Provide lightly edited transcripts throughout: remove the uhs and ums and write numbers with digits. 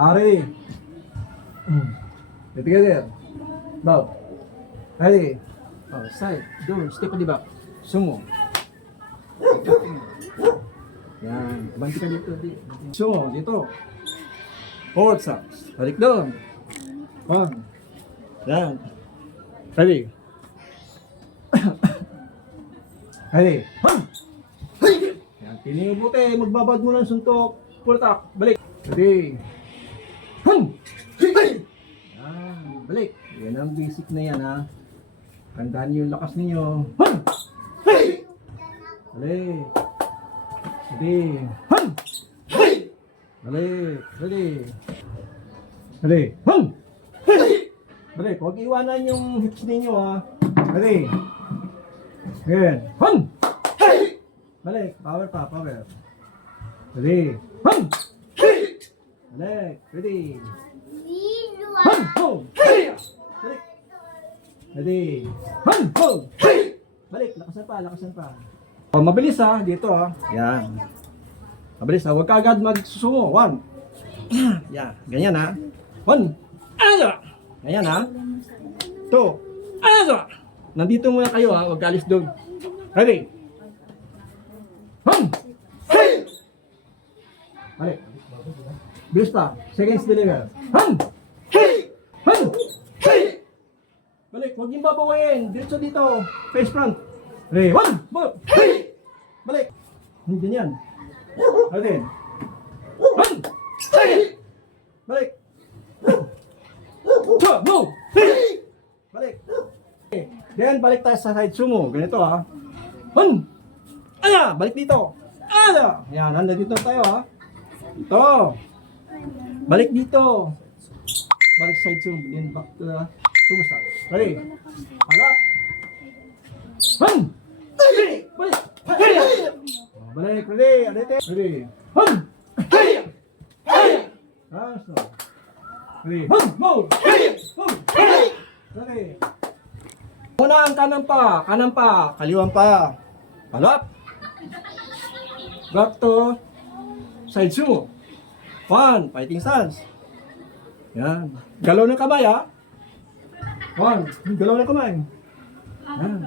Ari. Get together. Bow. Ready. Oh, side. Doon. Step di ba? Sumo. Yan. Banti ka dito. Sumo. Dito. Forward socks. Balik doon. One. Yan. Ready. Ready. One. Yan. Piling mo buti. Magbabad mo ng suntok. Pultak. Balik. Ready. One. Yan. Balik. Yan ang basic na yan ha. Tandaan niyo yung lakas ninyo. One. Balik. Ready. One. Balik. Ready. Ready. One. Balik. Huwag iwanan yung hips ninyo ha. Ready. Again. One. Balik. Power pa. Power. Ready. One. Balik. Ready. One. Hold. Balik. Ready. One. Hold. Balik. Lakasan pa. Lakasan pa. Oh, mabilis ha. Dito ha. Yan. Mabilis ha. Huwag ka agad magsusumo. One. Yan. Ganyan ha. One. Ganyan ha. Two. Nandito muna kayo ha. Huwag alis doon. Ready. One. Balik. Bilis pa. Seconds deliver. One. Balik. Huwag yung babawain. Diretso dito. Face front. Ready. One. Move. Balik. Hindi yan. Ready. One. Balik. Two. Move. Balik. Then balik tayo sa side sumo. Ganito ha. One. Balik dito. Yan. Nandito tayo ha. Ito. Balik dito. Balik side sumo. Then back to the sumo start. Ready. Halap. One. Balik. Balik. Ready. Ready. One. So. Ready. One. Move. Ready. Una ang kanan pa, kaliwan pa. Halap. Back to side sumo. One, fighting stance. Yan. Galaw ng kamay ha. One, galaw ng kamay. Yan.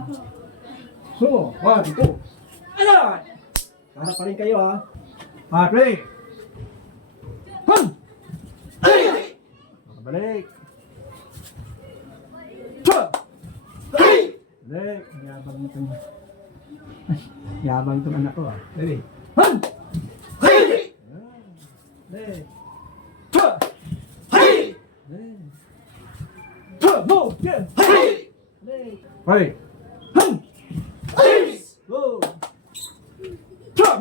Sumo. One, two. Harap pa rin kayo ha. Ready. One. Balik. Balik. Yabang itong yabang itong anak ko ah. Ready. One. Ready. Move. Yeah. Ready. One. Go.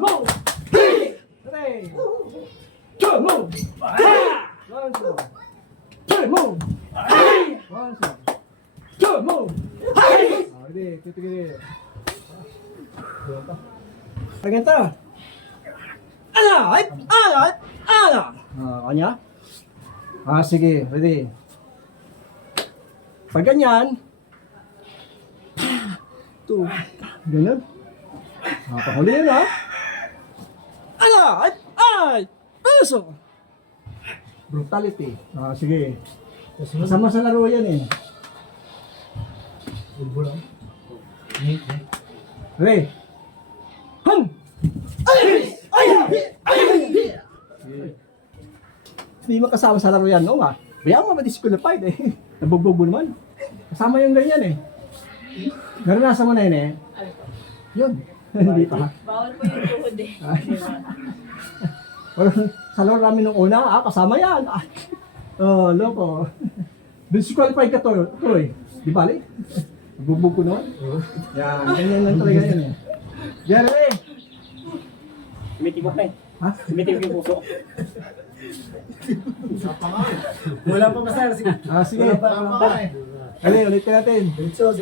Move. Ready. Move. One slow. Move. One slow. Move. Ready. Kita. Ganito. Kanya? Sige. Ready. Pag ganyan. Ito. Ganyan. Pahuli yun ha. Puso. Brutality. Sige. Kasama sa laro yan eh. Ready. Hindi makasama sa laro yan, no nga? Bayaan mo ma-disqualified eh. Nabugbog naman. Kasama yung ganyan eh. Naranasan mo na yun eh. Yun. Hindi pa. Bawal po yung tuhod eh. Sa laro namin nung una, kasama yan. Loko. Disqualified ka to eh. Di bali? Nabugbog ko naman. Yan, ganyan lang talaga yan eh. Jerry! Tumitibok na eh. Ha? Tumitibok yung puso. Wala pa ba sir? Sige. Wala pa eh. Ulit ka natin. Diretso.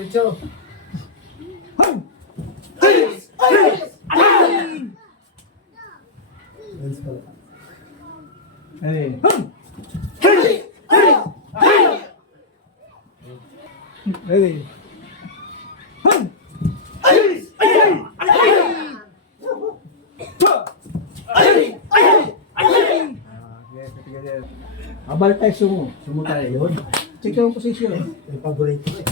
Ready. Sige. Balik tayo sumo. Sumo tayo yun. Check yung position. Yung paborito ko eh.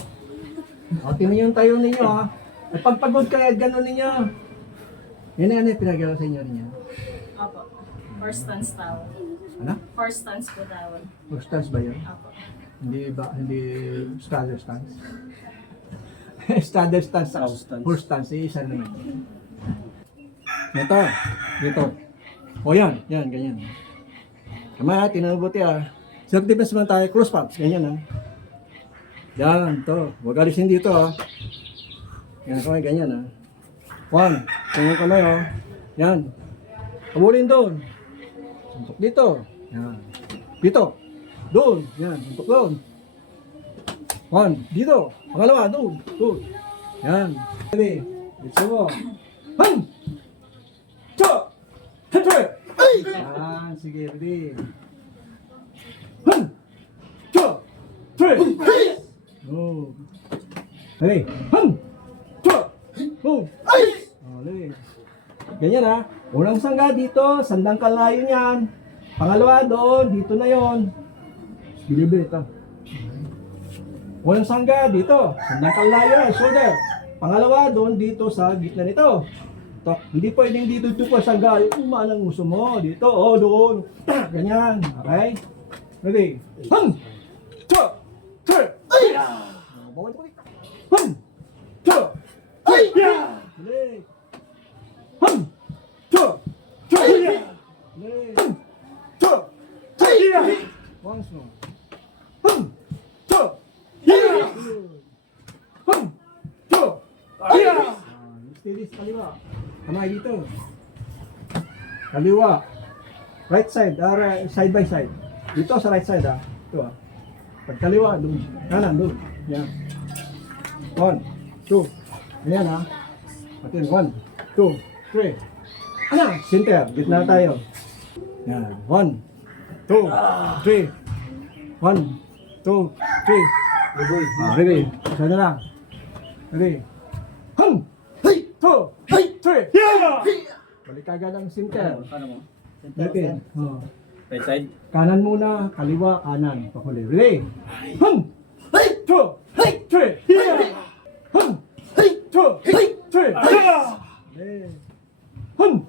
O, tingnan yung tayo ninyo ha. At pagpagod kaya gano'n ninyo. Yan na yung pinagawa sa inyo ninyo. Opo. First stance tawon. Ano? First stance po tawon. First stance ba yun? Opo. Hindi standard stance. Standard stance sa first stance, isa naman. Ito, dito. O yan, ganyan. Tama, tinabuti Self-defense naman tayo, close punch, ganyan Yan, to. Huwag alisin dito Yan, kamay, ganyan 1, tingin kamay Yan. Pabulin doon. Suntok dito. Yan. Dito. Doon. Yan, suntok doon. 1, dito. Pangalawa, doon. Yan. Ready. Dito mo. Han! Cho! Hantre! Yan, sige, ready. Han! Cho! Tre! Oh. Ready. Han! Cho! Oh. Ready. Ganyan Unang sangga dito, sandang kalayo niyan. Pangalawa doon, dito na yon. Bilibili ito. Unang sangga dito, sandang kalayo, shoulder. Pangalawa doon, dito sa gitna nito. Ito, hindi pwedeng dito pa sangga. Umanang uso mo, dito, doon. Ganyan, okay? Ready? Han! Cho! Tre! Bawal. Han! Cho! Ready? Han! Cho! Cho! Han! Cho! Once more. Han! Cho! Han! Cho! Steady sa kaliwa. Kamay dito. Kaliwa. Right side, side by side. Dito sa right side Ito Pag kaliwa, doon. Kanan, doon. Yan. 1, 2. Ayan Patin, 1, 2, 3. Ayan, center. Gitna tayo. Yan. 1, 2, 3. 1, 2, 3. Ready. Isa na lang. Ready. 1, 2, 3. Balik agad ang center. Paano mo? Philippine. Right side? Kanan muna, kaliwa, kanan. Pakuli. Ready? 1, 2, 3. 1, 2, 3. Ready? 1,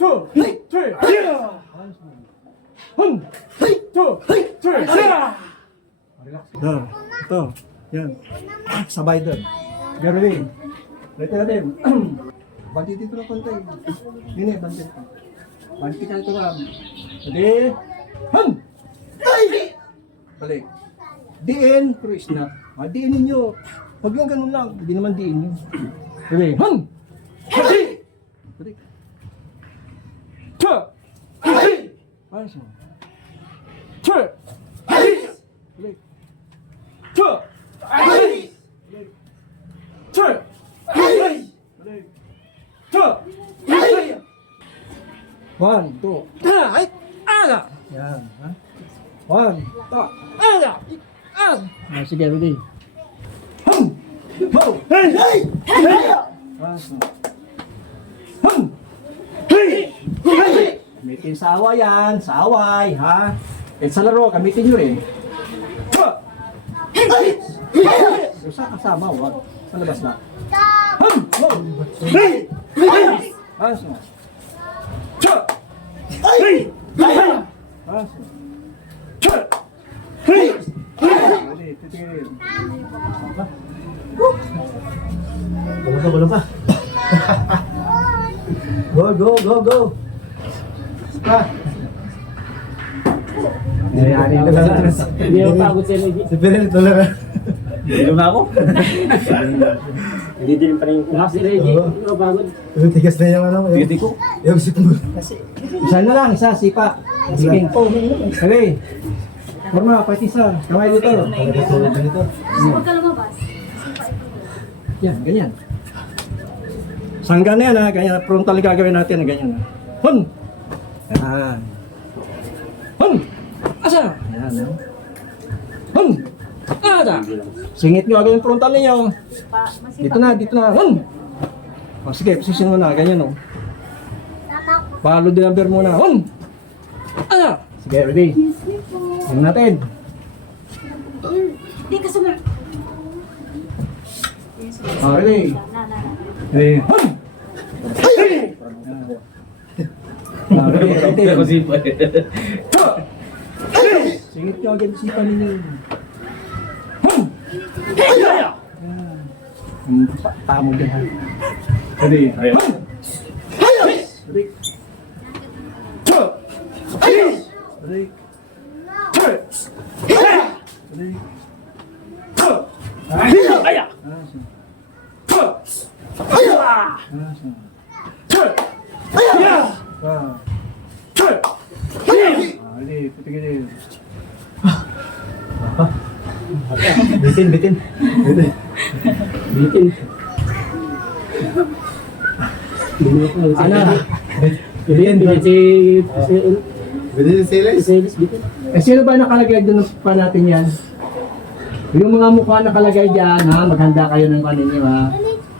2, 3. 1, 2, 3. Relax. Ito. Yan. Sabay doon. Okay, ready? Ready natin. Banti dito na konti. Hindi, banti. Banti ka ito lang. Ready? Han! Balik. Diin, pero snap. Diin ninyo. Huwag yung ganun lang. Hindi naman diin nyo. Ready? Han! Balik. Cha! Ayos mo. Cha! Balik. Cha! Balik. Cha! Balik. Cha! 1, 2. Ay! Ala! Yan. 1, 2. Ala! Sige, ready. Hum! Ho! Hey! Hey! Hum! Hey! Hey! Gamitin sa away yan. Sa away, At sa laro, gamitin nyo rin. Sa kasama, wag. Sa labas na. Hum! Ho! Hey! Hey! Cha! Hey! Cha! Hey! Titigil. Bulong pa. Go. Hindi ako pagod sa energy. Si Perel talaga. Hindi na ako. Hindi din pa rin yung si Reggie. Hindi ako pagod. Yung tigas na yung Beauty ko. Yung sipmo. Isa na lang, sipa. Sige. Okay. Forma, pati isa. Kamay dito. Huwag ka lumabas. Yan, ganyan. Sangga na yan ganyan. Frontal gagawin natin ganyan Hun! Yan. Hun! Asa? Yan Hun! Ada! Singit nyo agad yung frontal ninyo. Dito na. Hun! Sige, position mo na. Ganyan Follow the number muna. Hun! Ada! Sige, ready? Tingnan natin. Hindi ka sumar. Ready? Ready? Ready? Singit nyo agad isipan ninyo. Tamo din ha. Ready? Ready? Ready? Bitin, bitin. Bitin. Bitin. Ano? Bitin, bitin si... Bitin yung silis. Silis, bitin. Eh, sino ba nakalagay doon pa natin yan? Yung mga mukha nakalagay dyan, ha? Maghanda kayo ng kanin nyo, ha?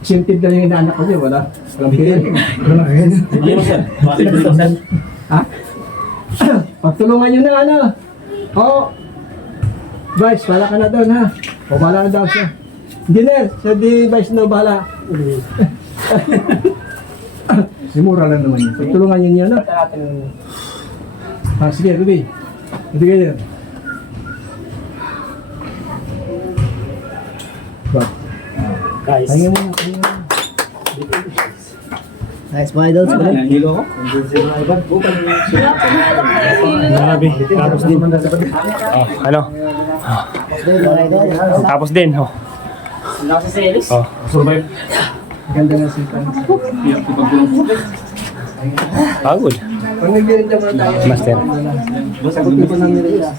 Sintid na yung inaanak ko niyo, wala? Walang pirin. Wala ka yan. Ano mo, sir? Bakit mo, sir? Ha? Pagtulungan nyo na, ano? Oo. Vice, bala ka na doon, ha? O, bala na daw siya. Engineer, siya di Vice na bala. Simura lang naman yun. Pagtulungan nyo niya, no? Ah, sige, Ruby. Ito kayo. Ba? Guys. Tingin mo, tingin mo. Nice mga idol. Hilo ako? Grabe. Tapos din. Ano? Tapos din. Oh. Nasa series? Oh. Survive. Ganda ng sipan. Pagod. Pag nag-direct naman tayo. Master. Sagutin ko lang nila.